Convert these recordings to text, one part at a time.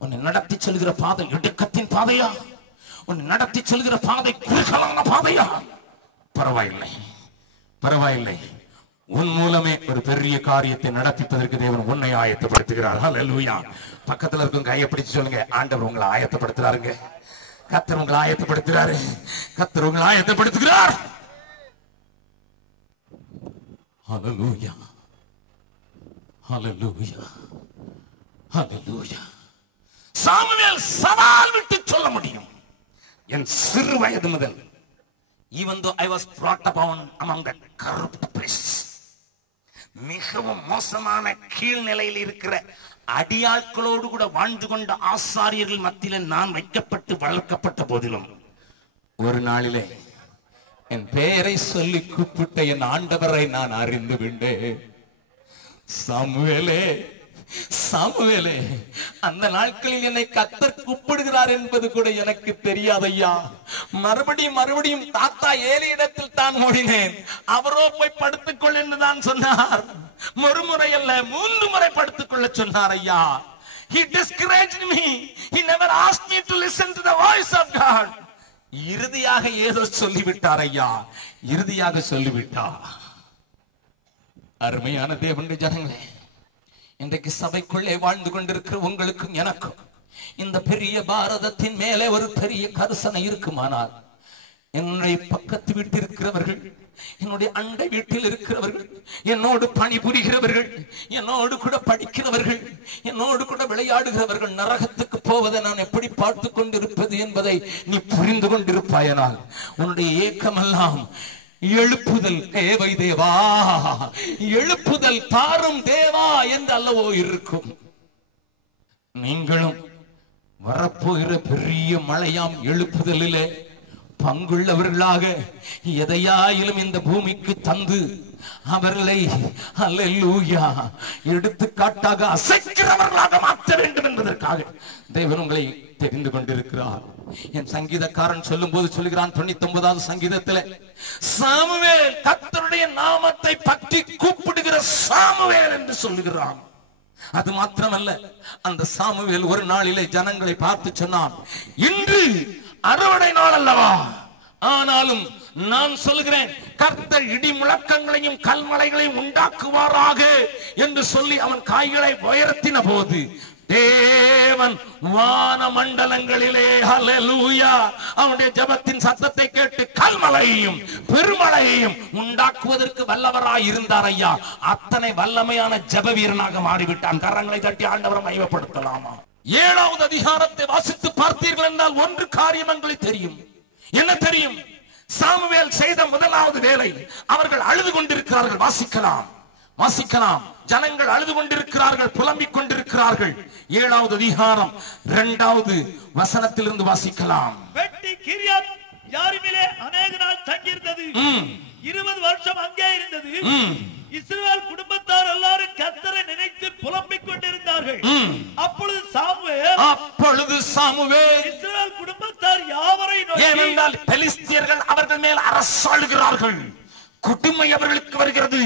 உன்னை நடத்தி செல்கிற பாதை இடுக்கத்தின் பாதையா, உன்னை நடத்தி செல்கிற பாதை குறுகலான பாதையா, பரவாயில்லை, பரவாயில்லை. உன் மூலமே ஒரு பெரிய காரியத்தை நடத்திப்பதற்கு தேவன் உன்னை ஆயத்தப்படுத்துகிறார். ஹல்லேலூயா. பக்கத்துல இருக்கும் கையை பிடிச்சு சொல்லுங்க, ஆண்டவர் உங்களை ஆயத்தப்படுத்துறாருங்க. கர்த்தர் உங்களை ஆயத்தப்படுத்துறாரு. கர்த்தர் உங்களை ஆயத்தப்படுத்துகிறார். ஹல்லேலூயா, ஹல்லேலூயா, ஹல்லேலூயா. சாமுவேல் சவால் விட்டு சொல்ல முடியும், என் சிறு வயது முதல், even though I was brought up among the corrupt priests, மிகவும் மோசமான கீழ்நிலையில் இருக்கிற அடியாட்களோடு கூட வாழ்ந்து கொண்ட ஆசாரியர்கள் மத்தியில நான் வைக்கப்பட்டு வளர்க்கப்பட்ட போதிலும், ஒரு நாளிலே என் பெயரை சொல்லி கூப்பிட்ட என் ஆண்டவரை நான் அறிந்து விட்டேன். சாமுவேலே, சாமுவேலே, அந்த நாட்களில் என்னை கர்த்தர் கூப்பிடுகிறார் என்பது கூட எனக்கு தெரியாதையா. மறுபடியும் மறுபடியும் தாத்தா ஏலி இடத்தில் தான் ஓடினேன். அவரோ போய் படுத்துக்கொள் என்று தான் சொன்னார். ஒரு முறை அல்ல, 3 முறை படுத்துக்கொள்ள சொன்னார் ஐயா. He discouraged me. He never asked me to listen to the voice of God. இறுதியாக ஏதோ சொல்லிவிட்டார் ஐயா, இறுதியாக சொல்லிவிட்டார். அருமையான தேவனுடைய ஜனங்களே, இன்றைக்கு சபைக்குள்ளே வாழ்ந்து கொண்டிருக்கிற உங்களுக்கும் எனக்கும் இந்த பெரிய பாரதத்தின் மேலே ஒரு பெரிய கரிசனை இருக்குமானால், என்னுடைய பக்கத்து வீட்டில் இருக்கிறவர்கள், என்னுடைய அண்டை வீட்டில் இருக்கிறவர்கள், என்னோடு பணிபுரிகிறவர்கள், என்னோடு கூட படிக்கிறவர்கள், என்னோடு கூட விளையாடுகிறவர்கள் நரகத்துக்கு போவதை நான் எப்படி பார்த்து கொண்டிருப்பது என்பதை நீ புரிந்து கொண்டிருப்பாயனால், உன்னுடைய ஏக்கமெல்லாம் எழுப்புதல் தேவை தேவா, எழுப்புதல் தாரும் தேவா என்று அல்லவோ இருக்கும். நீங்களும் வரப்போகிற பெரிய மழையாம் எழுப்புதலிலே பங்குள்ளவர்களாக எதையாயிலும் இந்த பூமிக்கு தந்து அவர்களை அல்லேலூயா எடுத்துக்காட்டாக அசைக்கிறவர்களாக மாற்ற வேண்டும் என்பதற்காக தேவன் உங்களை தெரிந்து கொண்டிருக்கிறார். என் சங்கீதக்காரன் சொல்லும் போது சொல்லுகிறான், 99வது சங்கீதத்தில், சாமுவேல் கர்த்தருடைய நாமத்தை பற்றி கூப்பிடுகிற சாமுவேல் என்று சொல்லுகிறான். அது மாத்திரமல்ல, அந்த சாமுவேல் ஒரு நாளிலே ஜனங்களை பார்த்து சொன்னான், இன்று அறுவடை நாள் அல்லவா, ஆனாலும் நான் சொல்கிறேன், கர்த்தர் இடி முழக்கங்களையும் கல்மலைகளையும் உண்டாக்குவாராக என்று சொல்லி அவன் காய்களை உயர்த்தின போது தேவன் வான மண்டலங்களிலே ஹல்லேலூயா அவனுடைய ஜெபத்தின் சத்தத்தை கேட்டு கல்மலையையும் பெருமழையையும் உண்டாக்குவதற்கு வல்லவராய் இருந்தார் ஐயா. அத்தனை வல்லமையான ஜெப வீரனாக மாறிவிட்டான். கரங்களை தட்டி ஆண்டவரை மகிமைப்படுத்தலாமா? 7வது அதிகாரத்தை வாசித்து பார்த்தீர்கள் என்றால் ஒன்று காரியம் எங்களுக்கு தெரியும். என்ன தெரியும்? சாமுவேல் செய்த முதலாவது வேலை, அவர்கள் அழுது கொண்டிருக்கிறார்கள். வாசிக்கலாம், வாசிக்கலாம். ஜனங்கள் அழுது கொண்டிருக்கிறார்கள், புலம்பிக் கொண்டிருக்கிறார்கள். 7வது அதிகாரம் 2வது வசனத்திலிருந்து வாசிக்கலாம். வெட்டி கிரியாத் யாரிமிலே அநேக நாள் தங்கியிருந்தது, 20 வருஷம் அங்கே இருந்தது. இஸ்ரவேல் குடும்பத்தார் எல்லாரும் கர்த்தரை நினைத்து புலம்பிக் கொண்டிருந்தார்கள். அப்பொழுது சாமுவேல் இஸ்ரவேல் குடும்பத்தார் யாவரை நோக்கி, ஏனென்றால் பெலிஸ்தியர்கள் அவர்கள் மேல் அரசாளுகிறார்கள், கொடுமை அவர்களுக்கு வருகிறது,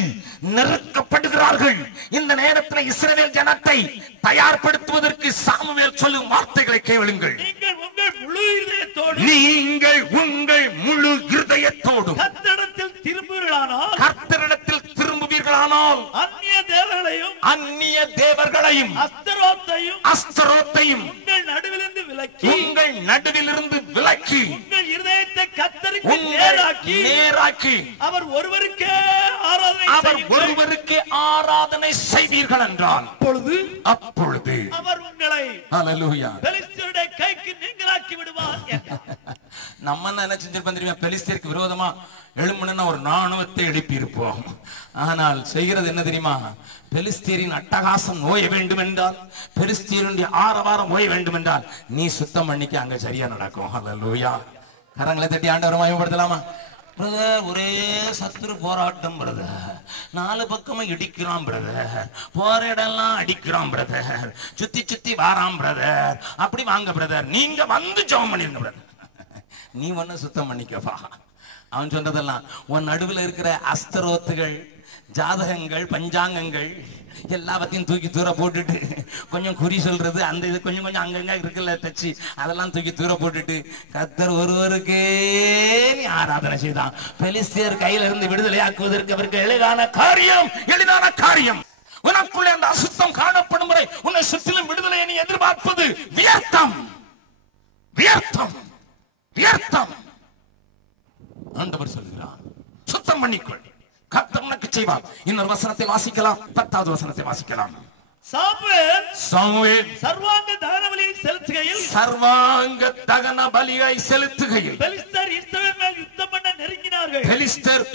நெருக்கப்படுகிறார்கள். இந்த நேரத்தில் இஸ்ரவேல் ஜனத்தை தயார்படுத்துவதற்கு சாமுவேல் சொல்லும் வார்த்தைகளை கேளுங்கள். நீங்கள் உங்கள் முழு இதயத்தோடு, நீங்கள் உங்கள் முழு இருதயத்தோடு கர்த்தரிடத்தில் திரும்புவீர்களானால், கர்த்தரிடத்தில் திரும்புவீர்களானால், அந்நிய தேவர்களையும் அஸ்தரோத்தையும் உங்கள் நடுவிலிருந்து விலக்கி உங்கள் இருதயத்தை கர்த்தருக்கு நேராக்கி அவர் ஒருவருக்கே ஆராதனை செய்வீர்கள் என்றால், அப்பொழுது அவர் உங்களை ஹல்லேலூயா பெலிஸ்தியருடைய கைக்கு நீங்களாக்கி விடுவார். நம்ம என்ன செஞ்சிருப்போம் தெரியுமா? பெலிஸ்தியருக்கு விரோதமா எழும்புனா ஒரு ராணுவத்தை எழுப்பி இருப்போம். ஆனால் செய்கிறது என்ன தெரியுமா? பெலிஸ்தியரின் அட்டகாசம் ஓய வேண்டும் என்றால், பெலிஸ்தியருடைய ஆரவாரம் ஓய வேண்டும் என்றால், நீ சுத்தம் பண்ணிக்க, அங்க சரியா நடக்கும். ஹல்லேலூயா. கரங்களை தட்டி ஆண்டவரை மகிமைப்படுத்தலாமா? பிரதர், ஒரே சத்துரு போராட்டம் பிரதர், 4 பக்கமும் இடிக்கிறான் பிரதர், போற இடம்லாம் அடிக்கிறான் பிரதர், சுத்தி சுத்தி வாராம் பிரதர், அப்படி வாங்க பிரதர், நீங்க வந்து ஜெபம் பண்ணிருங்க பிரதர். நீ ஒண்ணு சுத்தம் பண்ணிக்கப்பா. அவன் சொன்னதெல்லாம் உன் நடுவில் இருக்கிற அஸ்தரோத்துகள், ஜாதகங்கள் பஞ்சாங்கங்கள் எல்லாத்தையும் தூக்கி தூர போட்டுட்டு கொஞ்சம் குறி சொல்றது அந்த இது கொஞ்சம் கொஞ்சம் அங்கங்க இருக்குல்ல தச்சு அதெல்லாம் தூக்கி தூர போட்டுட்டு கர்த்தர் ஒருவருக்கே நீ ஆராதனை செய்தான். பெலிஸ்தியர் கையில இருந்து விடுதலை ஆக்குவதற்கு அவருக்கு எளிதான காரியம். உனக்குள்ளே அந்த அசுத்தம் காணப்படும் முறை உன்னை சுற்றிலும் விடுதலையை நீ எதிர்பார்ப்பது வியர்த்தம். ஆண்டவர் சொல்கிறார், சுத்தம் பண்ணிக்கொள், கர்த்தர் உனக்கு செய்வார். இன்னொரு வசனத்தை வாசிக்கலாம், 10வது வசனத்தை வாசிக்கலாம். சாமுவேல் சர்வாங்க தகன பலியை செலுத்துகையில் பெலிஸ்தர்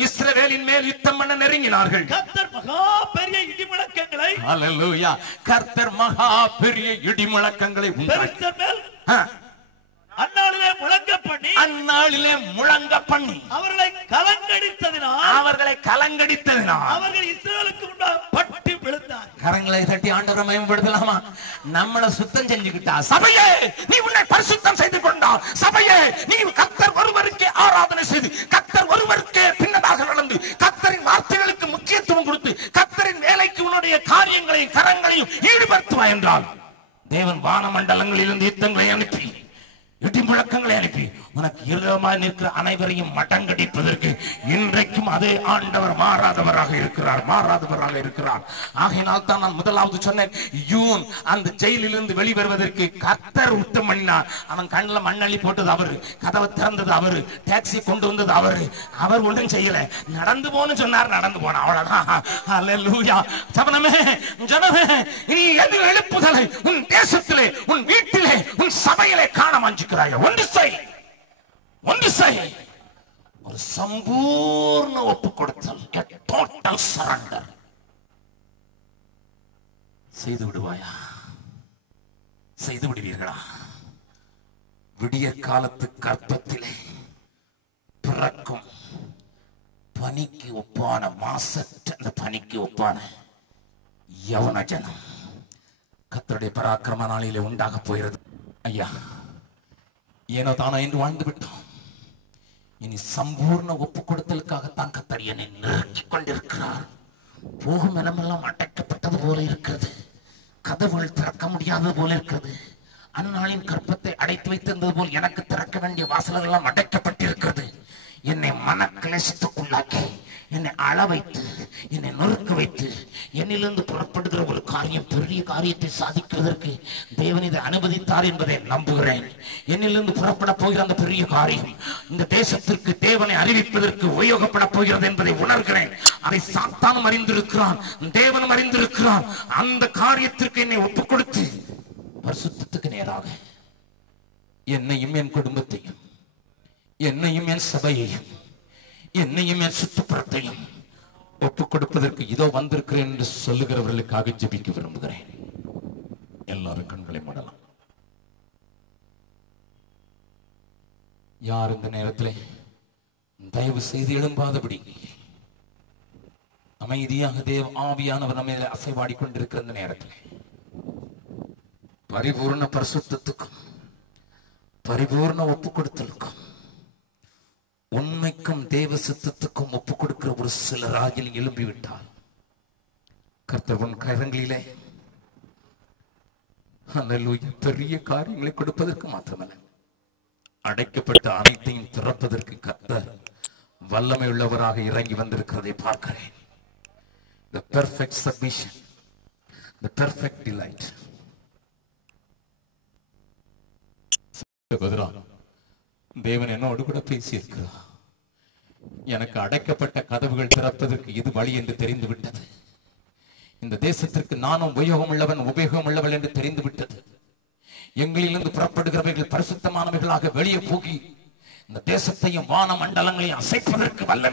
இஸ்ரவேலின் மேல் யுத்தம் பண்ண நெருங்கினார்கள். கர்த்தர் மகா பெரிய இடி முழக்கங்களை பெலிஸ்தர் மேல் அந்நாளிலே முழங்க பண்ணி அவர்களை கலங்கடித்ததினால் அவர்கள் இஸ்ரவேலுக்கு முன்பாக பட்டு விழுந்தார். கரங்களை தட்டி ஆண்டவரை மகிமைப்படுத்தலாமா? நம்மளை சுத்தம் செஞ்சுக்கிட்டா சபையே நீ உன்னை பரிசுத்தம் செய்து கொண்டா, சபையே நீ கர்த்தர் ஒருவருக்கே ஆராதனை செய்து கர்த்தர் ஒருவருக்கே பின்னதாக நடந்து கர்த்தரின் வார்த்தைகளுக்கு முக்கியத்துவம் கொடுத்து கர்த்தரின் வேலைக்கு உன்னுடைய காரியங்களையும் கரங்களையும் ஈடுபடுத்துவாய் என்றால் தேவன் வானமண்டலங்களிலிருந்து யுத்தங்களை அனுப்பி இடி முழக்கங்களை அனுப்பி உனக்கு இருதமாய் நிற்கிற அனைவரையும் மடங்கடிப்பதற்கு இன்றைக்கும் அதே ஆண்டவர் மாறாதவராக இருக்கிறார். ஆகையினால் தான் நான் முதலாவது சொன்னேன், யூன் அந்த ஜெயிலிலிருந்து வெளிவருவதற்கு கர்த்தர் யுத்தம் பண்ணினார். அவன் கண்ணில் மண்ணள்ளி போட்டது அவரு, கதவை திறந்தது அவரு, டாக்ஸி கொண்டு வந்தது அவரு. அவர் ஒன்றும் செய்யல, நடந்து போன்னு சொன்னார், நடந்து போன, அவ்வளவுதான். அல்லேலூயா. ஜனமே நீ எது எழுப்புதலை உன் தேசத்திலே, உன் வீட்டிலே, உன் சபையிலே காண வாஞ்சிக்கிறாய். ஒன்று செய், ஒரு சம்பூர்ண ஒப்பு கொடுத்தல், டோட்டல் சரண்டர் செய்து விடுவாயா? செய்து விடுவீர்களா? விடிய காலத்து கர்ப்பத்திலே பிறக்கும் பனிக்கு ஒப்பான மாசற்ற அந்த பனிக்கு ஒப்பான யவன ஜனம் கர்த்தருடைய பராக்கிரம நாளிலே உண்டாக போகிறது. ஐயா, ஏனோ தானோ என்று வாழ்ந்து விட்டோம். இனி சம்பூர்ண ஒப்பு கொடுத்தலுக்காகத்தான் கர்த்தர் என்னை நெருக்கிக் கொண்டிருக்கிறார். போகும் இடமெல்லாம் அடைக்கப்பட்டது போல இருக்கிறது, கதவுகள் திறக்க முடியாதது போல இருக்கிறது. அந்நாளின் கற்பத்தை அடைத்து வைத்திருந்தது போல் எனக்கு திறக்க வேண்டிய வாசல்கள் எல்லாம் அடைக்கப்பட்டிருக்கிறது. என்னை மனக்கிளேசத்துக்குள்ளாக்கி, என்னை அள வைத்து, என்னை நொறுக்க வைத்து, என்னிலிருந்து புறப்படுகிற ஒரு காரியம், பெரிய காரியத்தை சாதிக்கிறதற்கு தேவன் இதை அனுமதித்தார் என்பதை நம்புகிறேன். என்னிலிருந்து புறப்பட போகிற அந்த பெரிய காரியம் இந்த தேசத்திற்கு தேவனை அறிவிப்பதற்கு உபயோகப்பட போகிறது என்பதை உணர்கிறேன். அதை சாத்தானும் அறிந்திருக்கிறான், தேவனும் அறிந்திருக்கிறான். அந்த காரியத்திற்கு என்னை ஒப்புக் கொடுத்து பரிசுத்தத்துக்கு நேராக என்னையும் என் குடும்பத்தையும், என்னையும் என் சபையையும், என்னையும் என் சுற்றுப்புறத்தையும் ஒப்புக் கொடுப்பதற்கு இதோ வந்திருக்கிறேன் என்று சொல்லுகிறவர்களுக்காக ஜெபிக்க விரும்புகிறேன். எல்லாரும் கண்களை மூடலாம். யார் இந்த நேரத்தில் தயவு செய்து எழும்பாதபடி அமைதியாக தேவ ஆவியானவர் நம்ம அசைவாடி கொண்டிருக்கிற இந்த நேரத்தில் பரிபூர்ண பரிசுத்தத்துக்கும் பரிபூர்ண ஒப்புக் கொடுத்தலுக்கும் உண்மைக்கும் தேவ சித்தத்துக்கும் ஒப்புக் கொடுக்கிற ஒரு சில ராஜில் எழும்பிவிட்டால் கர்த்தர் உன் கரங்களிலே அல்லேலூயா பெரிய காரியங்களை கொடுப்பதற்கு மாத்திரமல்ல, அடைக்கப்பட்ட அனைத்தையும் திறப்பதற்கு கர்த்தர் வல்லமை உள்ளவராக இறங்கி வந்திருக்கிறதை பார்க்கிறேன். The perfect submission, the perfect delight. தேவன் என்னோடு கூட பேசி இருக்கிறார். எனக்கு அடைக்கப்பட்ட கதவுகள் திறப்பதற்கு இது வழி என்று தெரிந்து விட்டது. இந்த தேசத்திற்கு நானும் உபயோகம் உள்ளவள் என்று தெரிந்து விட்டது. எங்களிலிருந்து புறப்படுகிறவர்கள் பரிசுத்தமானவர்களாக வெளியே போகி இந்த தேசத்தையும் வான மண்டலங்களையும் அசைப்பதற்கு வல்லமை